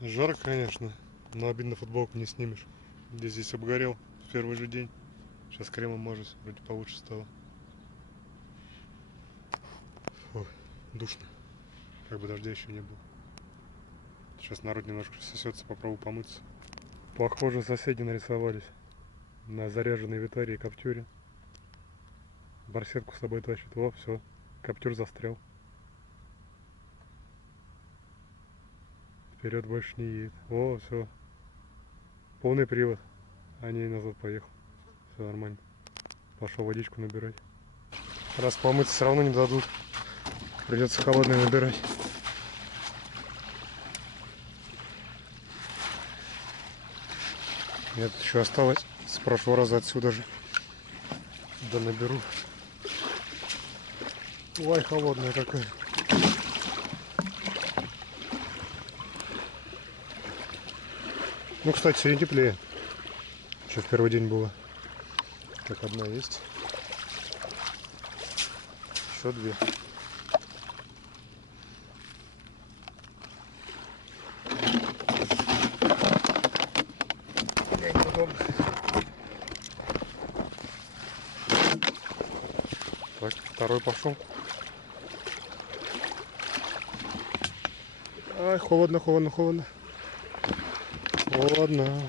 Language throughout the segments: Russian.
Жарко, конечно, но обидно футболку не снимешь. Здесь обгорел в первый же день. Сейчас кремом мажусь, вроде получше стало. Фу, душно. Как бы дождя еще не было. Сейчас народ немножко сосется, попробую помыться. Похоже, соседи нарисовались на заряженной Витаре и Каптюре. Барсетку с собой тащит. О, все, Каптюр застрял. Вперед больше не едет. О, все, полный привод. А не, назад поехал. Все нормально. Пошел водичку набирать. Раз помыться все равно не дадут. Придется холодное набирать. Нет, еще осталось с прошлого раза отсюда же. Да наберу. Ой, холодная какая. Ну, кстати, сегодня теплее. Что в первый день было. Так, одна есть. Еще две. Неудобно. Так, второй пошел. Ай, холодно, холодно, холодно. Холодно.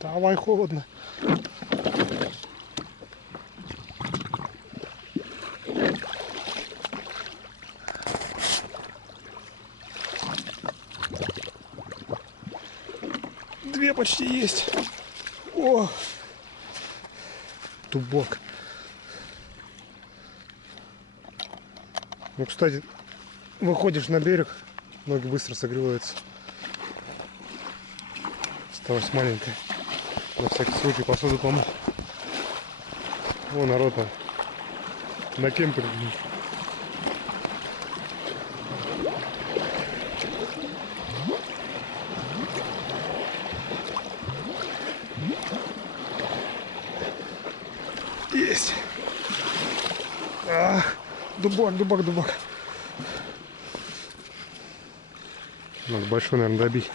Давай, холодно. Две почти есть. О, дубок. Ну, кстати, выходишь на берег, ноги быстро согреваются. Осталась маленькая. На всякий случай посуду помыть. О, народ там на кемпинге. Есть. А, дубак, дубак, дубак. Надо большой, наверное, добить.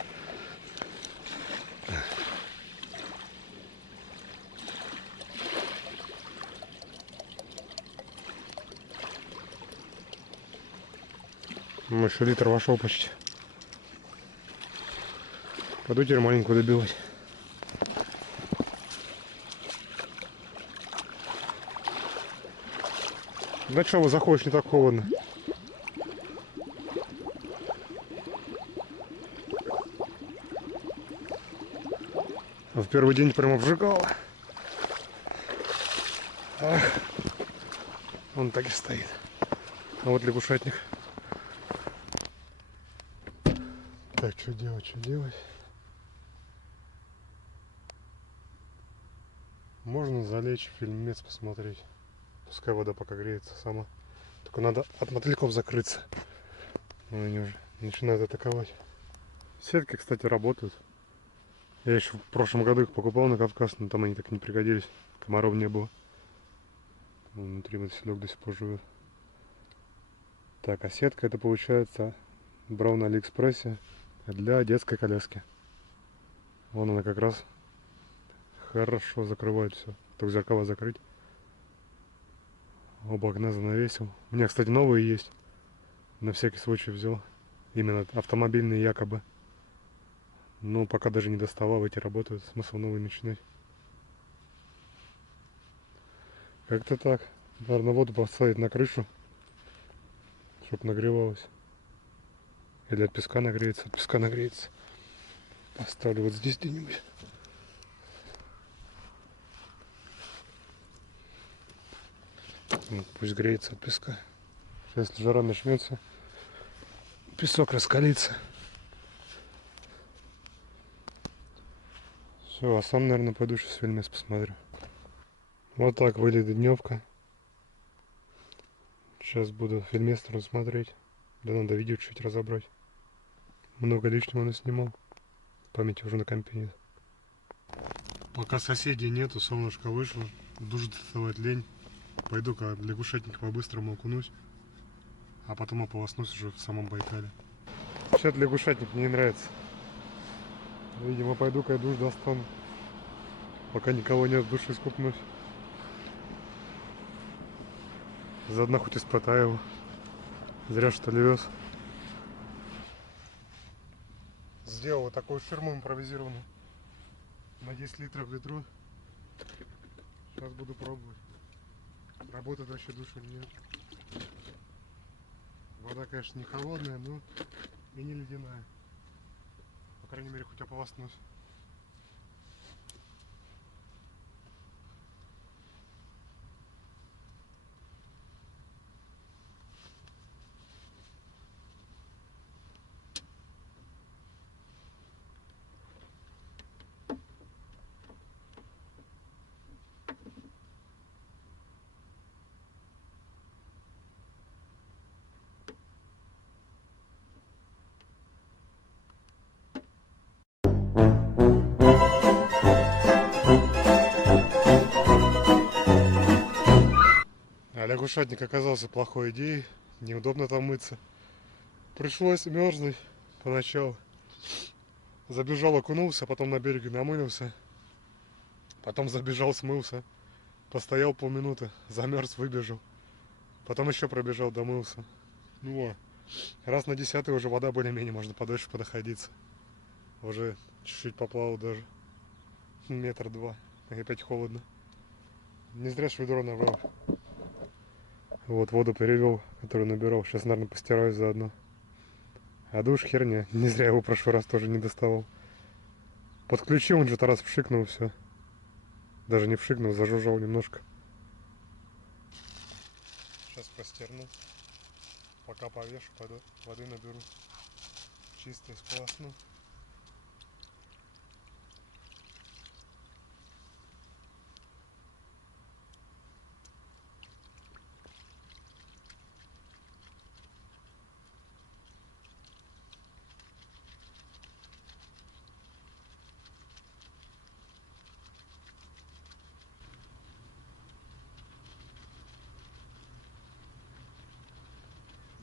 Ну, еще литр вошел почти. Пойду теперь маленькую добивать. Да что, вы заходишь, не так холодно. А в первый день прямо обжигало. Ах, он так и стоит. А вот лягушатник. Так, что делать, что делать? Можно залечь, фильмец посмотреть. Пускай вода пока греется сама. Только надо от мотыльков закрыться. Но они уже начинают атаковать. Сетки, кстати, работают. Я еще в прошлом году их покупал на Кавказ, но там они так не пригодились. Комаров не было. Внутри мотылек до сих пор живет. Так, а сетка это получается брал на Алиэкспрессе для детской коляски. Вон она как раз хорошо закрывает все. Только зеркала закрыть. Оба окна занавесил. У меня, кстати, новые есть. На всякий случай взял. Именно автомобильные якобы. Но пока даже не доставал, эти работают. Смысл новый начинать. Как-то так. Наверное, воду поставить на крышу, чтобы нагревалось. Или от песка нагреется. От песка нагреется. Поставлю вот здесь где-нибудь. Пусть греется от песка. Если жара начнется, песок раскалится. Все, а сам, наверное, пойду сейчас фильмец посмотрю. Вот так выглядит дневка. Сейчас буду фильмец смотреть. Да надо видео чуть разобрать. Много лишнего наснимал. Памяти уже на компе нет. Пока соседей нету, солнышко вышло. Душ доставать лень. Пойду-ка лягушатник по-быстрому окунусь. А потом ополоснусь уже в самом Байкале. Сейчас лягушатник мне не нравится. Видимо, пойду-ка я душ достану. Пока никого нет, в душе искупнусь. Заодно хоть испытаю его. Зря что ли вез. Сделал вот такую ширму импровизированную. На 10 литров ведро. Сейчас буду пробовать. Работает вообще душ или нет. Вода, конечно, не холодная, но и не ледяная. По крайней мере, хоть ополоснусь. А лягушатник оказался плохой идеей. Неудобно там мыться. Пришлось мерзнуть поначалу. Забежал, окунулся, потом на береге намылился. Потом забежал, смылся. Постоял полминуты, замерз, выбежал. Потом еще пробежал, домылся. Ну, раз на 10-й уже вода более-менее, можно подольше подоходиться. Уже чуть-чуть поплавал даже. 1-2 метра. И опять холодно. Не зря ж ведро набрал. Вот воду перевел, которую набирал. Сейчас, наверное, постираюсь заодно. А душ херня. Не зря его в прошлый раз тоже не доставал. Подключил, он же раз вшикнул, все. Даже не вшикнул, зажужжал немножко. Сейчас простерну. Пока повешу, пойду воды наберу. Чисто сполосну.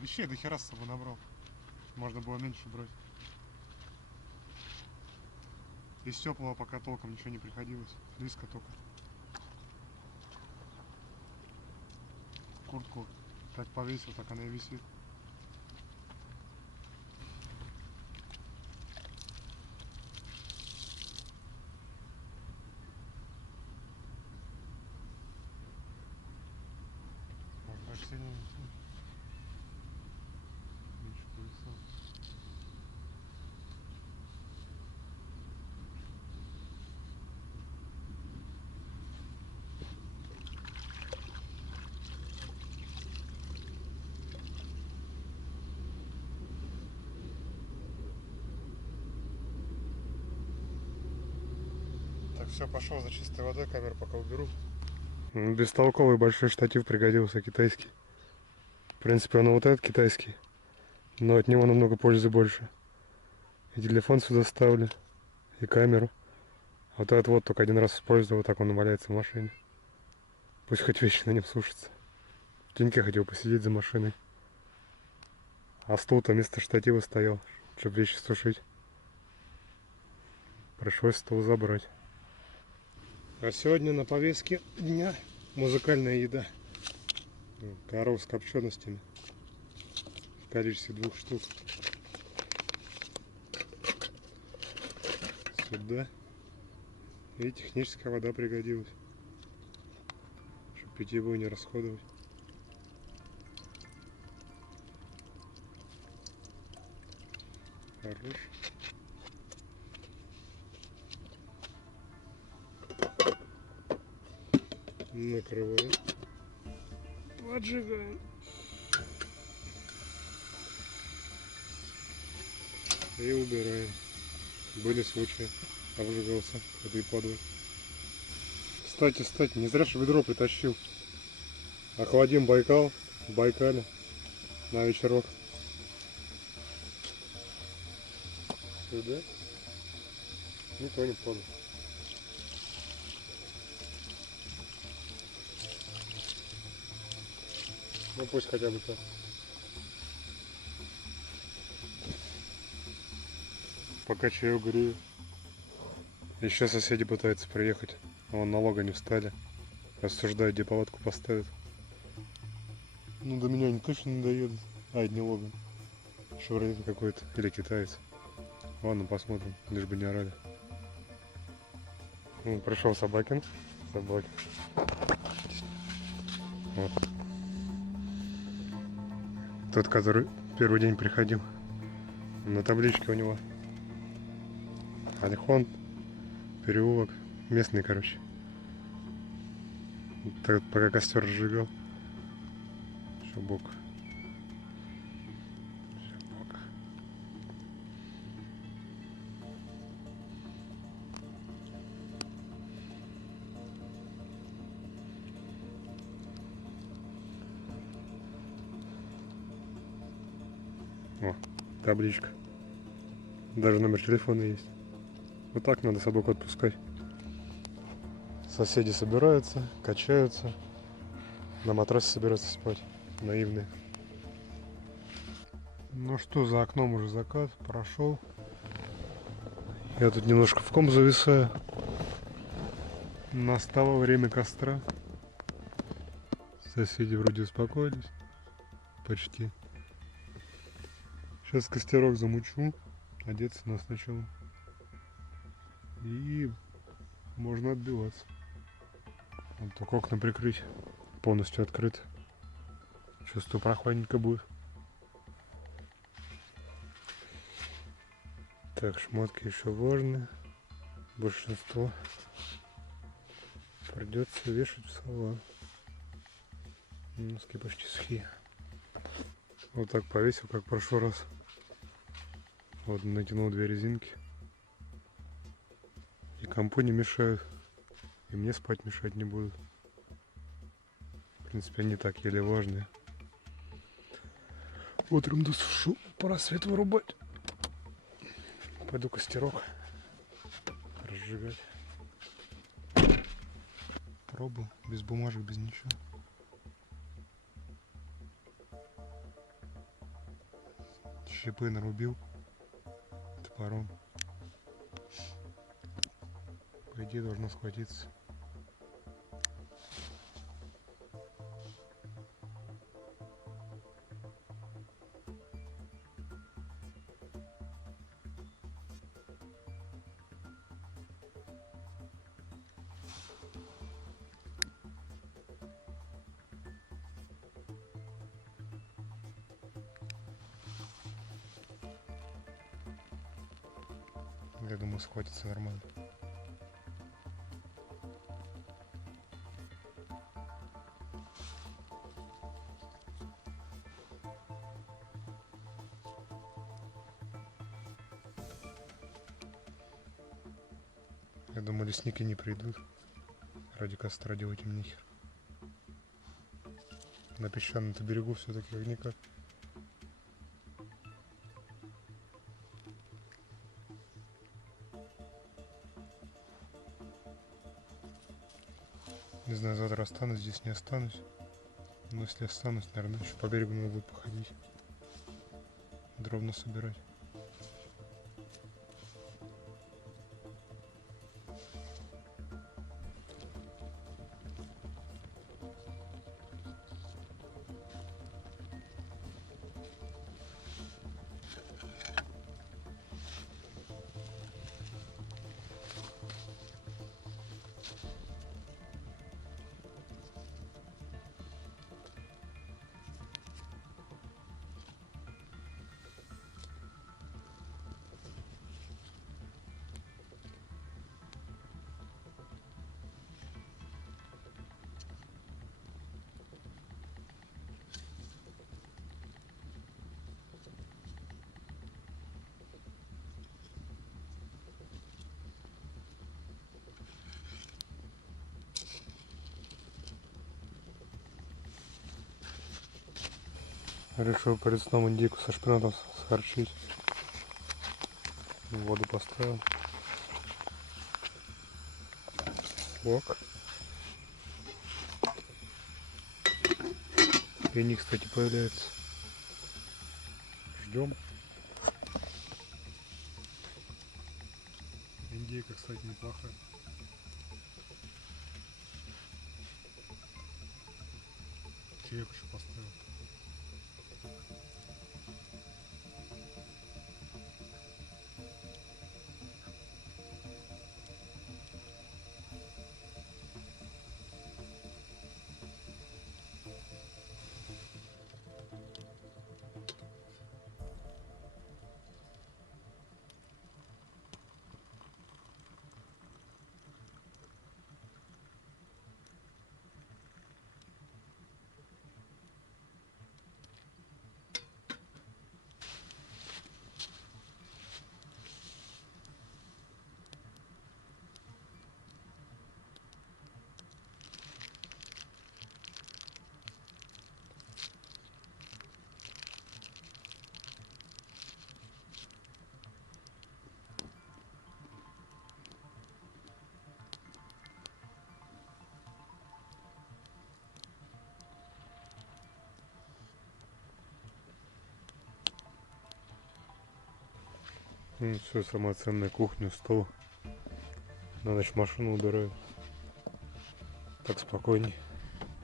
Вещей до хера с собой набрал. Можно было меньше брать. Из теплого пока толком ничего не приходилось. Близко только. Куртку как повесил, так она и висит. Аж сильно меньше повесил. Так, все, пошел за чистой водой, камеру пока уберу. Бестолковый большой штатив пригодился, китайский. В принципе, он вот этот китайский, но от него намного пользы больше. И телефон сюда ставлю, и камеру. А вот этот вот только один раз использовал, вот так он валяется в машине. Пусть хоть вещи на нем сушатся. В теньке хотел посидеть за машиной. А стул-то вместо штатива стоял, чтобы вещи сушить. Пришлось стол забрать. А сегодня на повестке дня музыкальная еда. Коров с копченостями. В количестве 2 штук. Сюда. И техническая вода пригодилась. Чтобы питьевую не расходовать. Хорош. Накрываем. Поджигаем. И убираем. Были случаи. Обжигался этой подвой. Кстати, не зря же ведро притащил. Охладим Байкал в Байкале на вечерок. Сюда. Никто не подал. Ну пусть хотя бы так. Пока чаю грею. Еще соседи пытаются приехать. Вон налога не встали. Рассуждают, где палатку поставят. Ну до меня они точно не доедут. А, это не Логан. Шевролет какой-то. Или китаец. Ладно, посмотрим. Лишь бы не орали. Ну, пришел Собакин. Собакин. Вот. Тот, который первый день приходил. На табличке у него Альхон, переулок. Местный, короче. Так, пока костер разжигал. Шубок. О, табличка. Даже номер телефона есть. Вот так надо собаку отпускать. Соседи собираются, качаются. На матрасе собираются спать. Наивные. Ну что, за окном уже закат прошел. Я тут немножко в ком зависаю. Настало время костра. Соседи вроде успокоились. Почти. Сейчас костерок замучу. Одеться нас сначала. И можно отбиваться. Вот только окна прикрыть. Полностью открыт. Чувствую, прохладненько будет. Так, шмотки еще влажные. Большинство придется вешать в салон. Носки почти сухие. Вот так повесил, как в прошлый раз. Вот натянул 2 резинки. И компу не мешают. И мне спать мешать не будут. В принципе, они так еле влажные. Утром досушу, пора свет вырубать. Пойду костерок разжигать. Пробую, без бумажек, без ничего. Щепы нарубил топором. По идее должно схватиться. Я думаю, схватится нормально. Я думаю, лесники не придут. Ради костра делать им нехер. На песчаном-то берегу все-таки как-никак. Не знаю, завтра останусь, здесь не останусь. Но если останусь, наверное, еще по берегу надо будет походить. Дробно собирать. Решил перед сном индейку со шпинатом схарчить. Воду поставил. Лок. И они, кстати, появляются. Ждем. Индейка, кстати, неплохая. Чаек еще поставил. Ну, все, самая ценная кухня, стол. На ночь машину убираю. Так спокойней.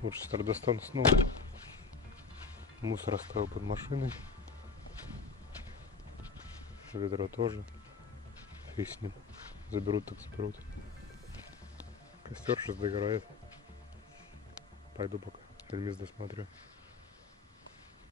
Лучше тогда достану снова. Мусор оставил под машиной. Ведро тоже. Фиг с ним. Заберут, так заберут. Костер сейчас догорает. Пойду пока фильмец досмотрю.